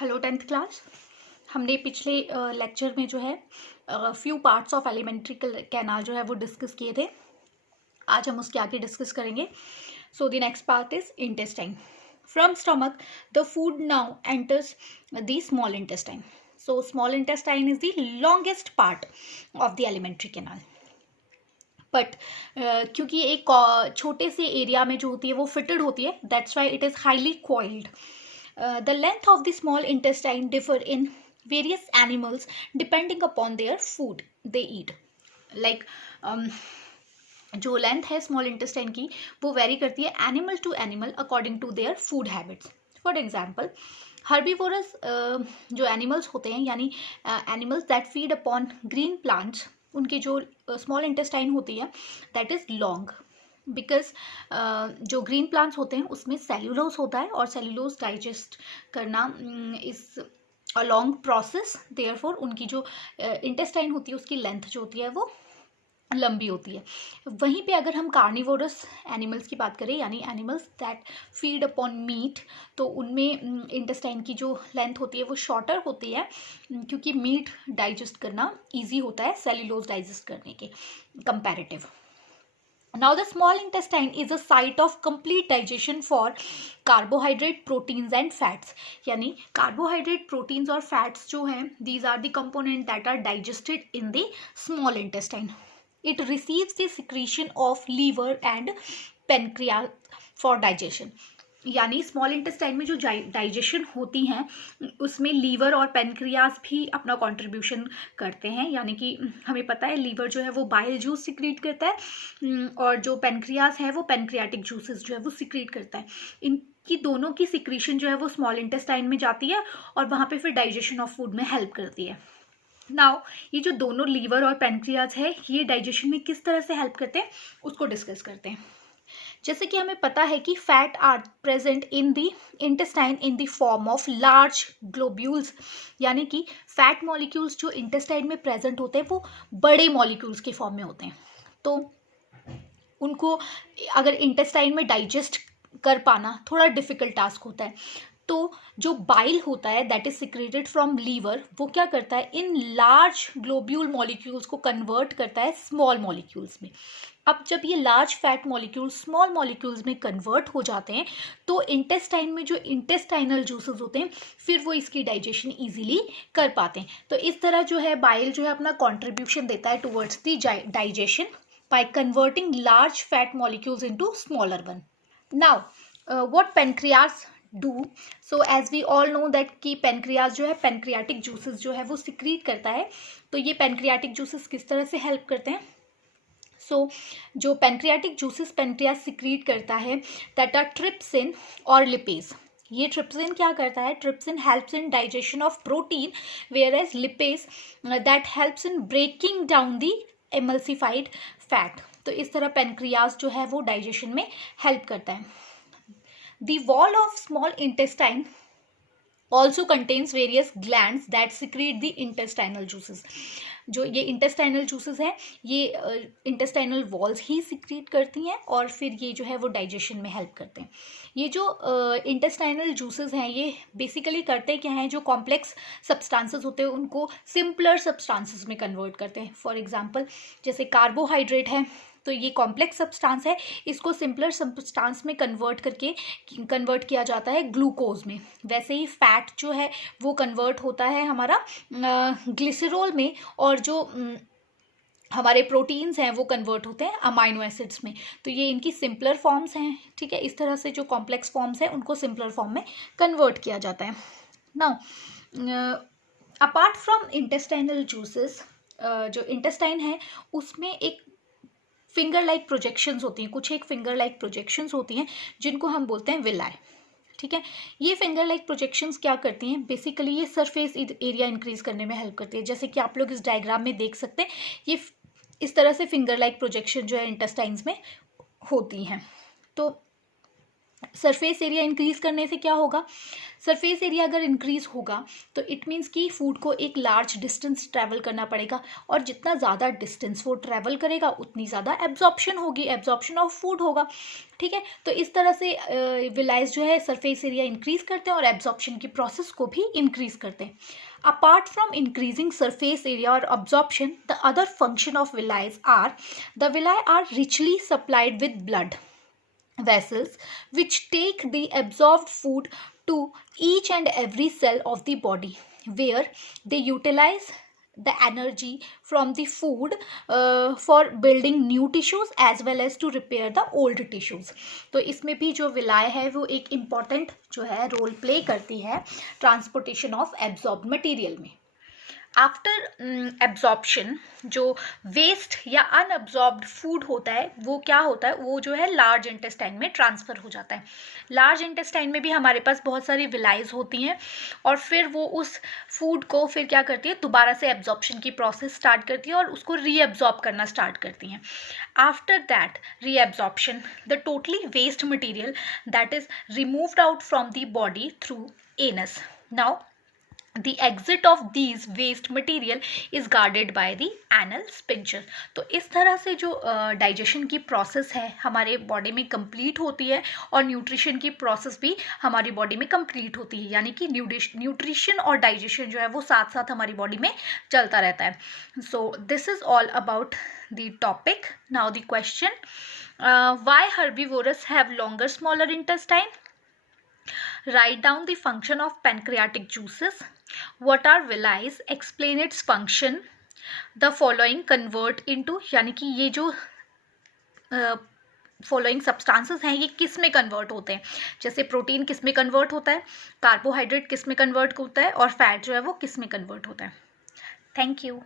Hello 10th class. हमने पिछले lecture में जो है few parts of alimentary canal जो है वो डिस्कस किए थे। आज हम उसके आगे डिस्कस करेंगे। So the next part is intestine. From stomach the food now enters the small intestine. So small intestine is the longest part of the alimentary canal. But क्योंकि एक छोटे से एरिया में जो होती है वो फिटेड होती है, that's why it is highly coiled. The length of the small intestine differ in various animals depending upon their food they eat. Like जो लेंथ है स्मॉल इंटेस्टाइन की वो वेरी करती है animal to animal according to their food habits. For example herbivorous जो animals होते हैं, यानी animals that feed upon green plants, उनकी जो स्मॉल इंटेस्टाइन होती है दैट इज़ लॉन्ग, बिकॉज जो ग्रीन प्लांट्स होते हैं उसमें सेल्यूलोज होता है और सेल्यूलोज डाइजेस्ट करना इस अ लॉन्ग प्रोसेस. देयरफॉर उनकी जो इंटेस्टाइन होती है उसकी लेंथ जो होती है वो लंबी होती है. वहीं पे अगर हम कार्निवोरस एनिमल्स की बात करें, यानी animals that feed upon meat, तो उनमें इंटेस्टाइन की जो लेंथ होती है वो शॉर्टर होती है, क्योंकि मीट डाइजेस्ट करना ईजी होता है सेल्यूलोज डाइजेस्ट करने के comparative. Now the small intestine is a site of complete digestion for carbohydrate, proteins and fats. यानी carbohydrate, proteins और fats जो हैं, these are the components that are digested in the small intestine. It receives the secretion of liver and pancreas for digestion. यानी small intestine में जो digestion होती हैं उसमें लीवर और पेनक्रियाज भी अपना कंट्रीब्यूशन करते हैं. यानी कि हमें पता है लीवर जो है वो बाइल जूस सिक्रीट करता है और जो पेनक्रियाज है वो पेनक्रियाटिक जूसेस जो है वो सिक्रीट करता है. इनकी दोनों की सिक्रीशन जो है वो स्मॉल इंटेस्टाइन में जाती है और वहाँ पे फिर डाइजेशन ऑफ फूड में हेल्प करती है. नाउ ये जो दोनों लीवर और पेनक्रियाज है ये डाइजेशन में किस तरह से हेल्प करते हैं उसको डिस्कस करते हैं. जैसे कि हमें पता है कि fat are present in the intestine in the form of large globules. यानी कि फैट मॉलिक्यूल्स जो इंटेस्टाइन में प्रेजेंट होते हैं वो बड़े मॉलिक्यूल्स के फॉर्म में होते हैं. तो उनको अगर इंटेस्टाइन में डाइजेस्ट कर पाना थोड़ा डिफिकल्ट टास्क होता है. तो जो बाइल होता है that is secreted from liver, वो क्या करता है इन लार्ज ग्लोब्यूल मॉलिक्यूल्स को कन्वर्ट करता है स्मॉल मॉलिक्यूल्स में. अब जब ये large fat molecules small molecules में कन्वर्ट हो जाते हैं तो इंटेस्टाइन में जो इंटेस्टाइनल जूसेस होते हैं फिर वो इसकी डाइजेशन इजीली कर पाते हैं. तो इस तरह जो है बाइल जो है अपना कॉन्ट्रीब्यूशन देता है towards the digestion by converting large fat molecules into smaller one. Now, what pancreas do? So as we all know that कि pancreas जो है pancreatic juices जो है वो secrete करता है. तो ये pancreatic juices किस तरह से help करते हैं? So जो pancreatic juices pancreas secrete करता है that are trypsin और lipase. ये ट्रिप्सिन क्या करता है? Trypsin helps in digestion of protein, whereas lipase that helps in breaking down the emulsified fat. तो इस तरह पेनक्रियाज जो है वो डाइजेशन में हेल्प करता है. The wall of small intestine also contains various glands that secrete the intestinal juices. जो ये intestinal juices हैं ये intestinal walls ही secrete करती हैं और फिर ये जो है वो digestion में help करते हैं. ये जो intestinal juices हैं ये basically करते क्या हैं, जो complex substances होते हैं उनको simpler substances में convert करते हैं. For example जैसे carbohydrate है तो ये कॉम्प्लेक्स सब्सटेंस है, इसको सिंपलर सब्सटेंस में कन्वर्ट किया जाता है ग्लूकोज में. वैसे ही फैट जो है वो कन्वर्ट होता है हमारा ग्लिसरॉल में, और जो हमारे प्रोटीन्स हैं वो कन्वर्ट होते हैं अमाइनो एसिड्स में. तो ये इनकी सिंपलर फॉर्म्स हैं. ठीक है, इस तरह से जो कॉम्प्लेक्स फॉर्म्स हैं उनको सिंपलर फॉर्म में कन्वर्ट किया जाता है. Now apart from intestinal juices, जो इंटेस्टाइन है उसमें एक फिंगर लाइक प्रोजेक्शंस होती हैं, कुछ एक फिंगर लाइक प्रोजेक्शंस होती हैं जिनको हम बोलते हैं विलाई. ठीक है, ये फिंगर लाइक प्रोजेक्शंस क्या करती हैं? बेसिकली ये सरफेस एरिया इंक्रीज करने में हेल्प करती है. जैसे कि आप लोग इस डायग्राम में देख सकते हैं, ये इस तरह से फिंगर लाइक प्रोजेक्शन जो है इंटेस्टाइन्स में होती हैं. तो सरफेस एरिया इंक्रीज करने से क्या होगा, सरफेस एरिया अगर इंक्रीज होगा तो इट मीन्स कि फूड को एक लार्ज डिस्टेंस ट्रैवल करना पड़ेगा, और जितना ज़्यादा डिस्टेंस वो ट्रैवल करेगा उतनी ज़्यादा एब्जॉर्प्शन होगी, एब्जॉर्प्शन ऑफ फूड होगा। ठीक है, तो इस तरह से विलाइज जो है सरफेस एरिया इंक्रीज करते हैं और एब्जॉर्प्शन की प्रोसेस को भी इंक्रीज करते हैं। Apart from increasing surface area or absorption, the other function of villi are, the villi are richly supplied with blood vessels which take the absorbed food to each and every cell of the body, where they utilize the energy from the food for building new tissues as well as to repair the old tissues। तो इसमें भी जो विलाय है वो एक important जो है role play करती है ट्रांसपोर्टेशन ऑफ एब्जॉर्ब मटेरियल में। आफ्टर एब्जॉर्प्शन जो वेस्ट या अनअब्जॉर्ब्ड फूड होता है वो क्या होता है, वो जो है लार्ज इंटेस्टाइन में ट्रांसफ़र हो जाता है। लार्ज इंटेस्टाइन में भी हमारे पास बहुत सारी विलाइज होती हैं और फिर वो उस फूड को फिर क्या करती है, दोबारा से एब्जॉर्प्शन की प्रोसेस स्टार्ट करती है और उसको रीएब्जॉर्ब करना स्टार्ट करती हैं। After that reabsorption the totally waste material that is removed out from the body through anus. Now the exit of these waste material is guarded by the anal sphincter। तो इस तरह से जो digestion की process है हमारे body में complete होती है और न्यूट्रिशन की प्रोसेस भी हमारी बॉडी में कंप्लीट होती है, यानी कि न्यूट्रिशन और डाइजेशन जो है वो साथ साथ हमारी बॉडी में चलता रहता है। So this is all about the topic. Now the question, why herbivores have longer smaller intestine? Write down the function of pancreatic juices. What are villi? Explain its function. The following convert into, यानी कि ये जो following substances हैं ये किस में convert होते हैं, जैसे प्रोटीन किस में कन्वर्ट होता है, कार्बोहाइड्रेट किस में कन्वर्ट होता है और फैट जो है वो किस में कन्वर्ट होता है। Thank you.